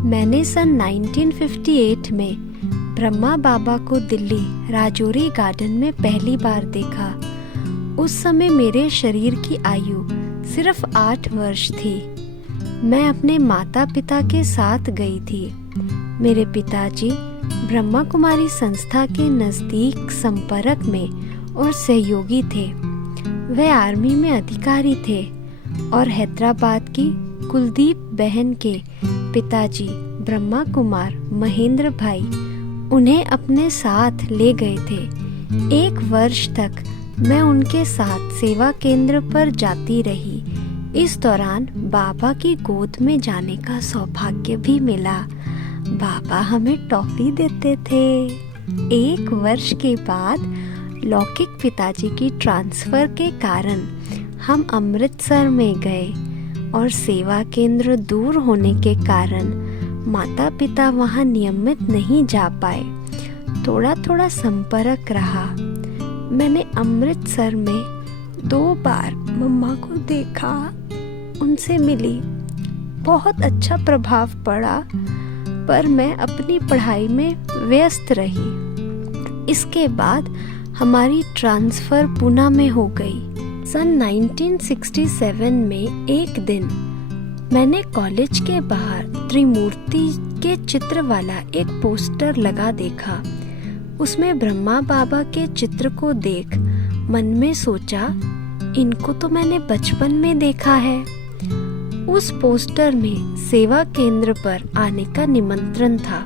मैंने सन 1958 में ब्रह्मा बाबा को दिल्ली राजौरी गार्डन में पहली बार देखा। उस समय मेरे शरीर की आयु सिर्फ 8 वर्ष थी। मैं अपने माता पिता के साथ गई थी। मेरे पिताजी ब्रह्मा कुमारी संस्था के नज़दीक संपर्क में और सहयोगी थे। वे आर्मी में अधिकारी थे और हैदराबाद की कुलदीप बहन के पिताजी ब्रह्मा कुमार महेंद्र भाई उन्हें अपने साथ ले गए थे। 1 वर्ष तक मैं उनके साथ सेवा केंद्र पर जाती रही। इस दौरान बाबा की गोद में जाने का सौभाग्य भी मिला। बाबा हमें टॉफी देते थे। 1 वर्ष के बाद लौकिक पिताजी की ट्रांसफर के कारण हम अमृतसर में गए और सेवा केंद्र दूर होने के कारण माता पिता वहाँ नियमित नहीं जा पाए। थोड़ा थोड़ा संपर्क रहा। मैंने अमृतसर में 2 बार मम्मा को देखा, उनसे मिली। बहुत अच्छा प्रभाव पड़ा, पर मैं अपनी पढ़ाई में व्यस्त रही। इसके बाद हमारी ट्रांसफ़र पूना में हो गई। सन 1967 में एक दिन मैंने कॉलेज के बाहर त्रिमूर्ति के चित्र वाला एक पोस्टर लगा देखा। उसमें ब्रह्मा बाबा के चित्र को देख मन में सोचा, इनको तो मैंने बचपन में देखा है। उस पोस्टर में सेवा केंद्र पर आने का निमंत्रण था।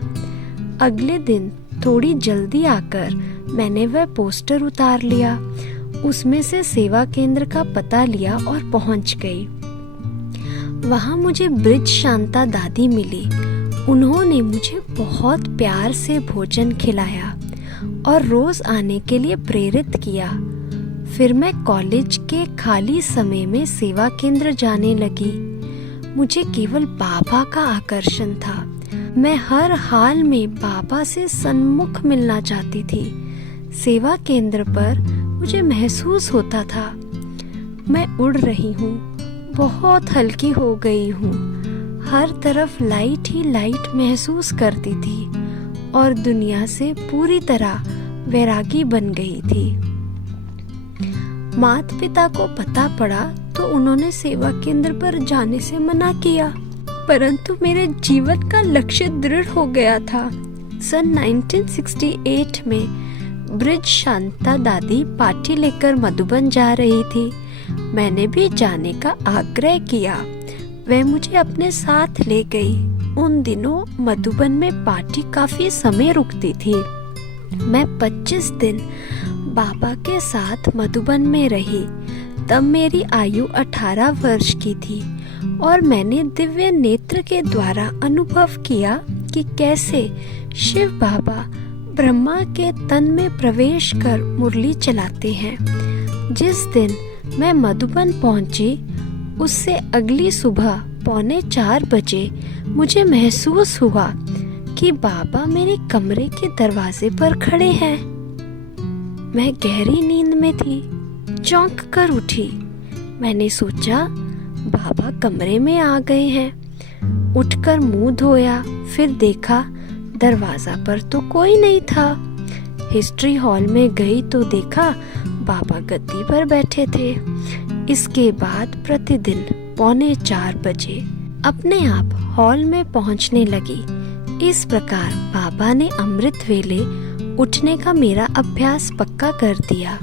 अगले दिन थोड़ी जल्दी आकर मैंने वह पोस्टर उतार लिया। उसमें से सेवा केंद्र का पता लिया और पहुंच गई। वहां मुझे ब्रिज शांता दादी मिली। उन्होंने मुझे बहुत प्यार से भोजन खिलाया और रोज आने के लिए प्रेरित किया। फिर मैं कॉलेज के खाली समय में सेवा केंद्र जाने लगी। मुझे केवल बाबा का आकर्षण था। मैं हर हाल में बाबा से सन्मुख मिलना चाहती थी। सेवा केंद्र पर मुझे महसूस होता था मैं उड़ रही हूँ, बहुत हल्की हो गई हूँ। हर तरफ लाइट ही लाइट महसूस करती थी और दुनिया से पूरी तरह वैरागी बन गई थी। माता पिता को पता पड़ा तो उन्होंने सेवा केंद्र पर जाने से मना किया, परंतु मेरे जीवन का लक्ष्य दृढ़ हो गया था। सन 1968 में ब्रिज शांता दादी पार्टी लेकर मधुबन जा रही थी। मैंने भी जाने का आग्रह किया। वह मुझे अपने साथ ले गई। उन दिनों मधुबन में पार्टी काफी समय रुकती थी। मैं 25 दिन बाबा के साथ मधुबन में रही। तब मेरी आयु 18 वर्ष की थी और मैंने दिव्य नेत्र के द्वारा अनुभव किया कि कैसे शिव बाबा ब्रह्मा के तन में प्रवेश कर मुरली चलाते हैं। जिस दिन मैं मधुबन पहुंची, उससे अगली सुबह 3:45 बजे मुझे महसूस हुआ कि बाबा मेरे कमरे के दरवाजे पर खड़े हैं। मैं गहरी नींद में थी। चौंक कर उठी। मैंने सोचा बाबा कमरे में आ गए हैं। उठकर मुंह धोया, फिर देखा दरवाजा पर तो कोई नहीं था। हिस्ट्री हॉल में गई तो देखा बाबा गद्दी पर बैठे थे। इसके बाद प्रतिदिन 3:45 बजे अपने आप हॉल में पहुंचने लगी। इस प्रकार बाबा ने अमृत वेले उठने का मेरा अभ्यास पक्का कर दिया।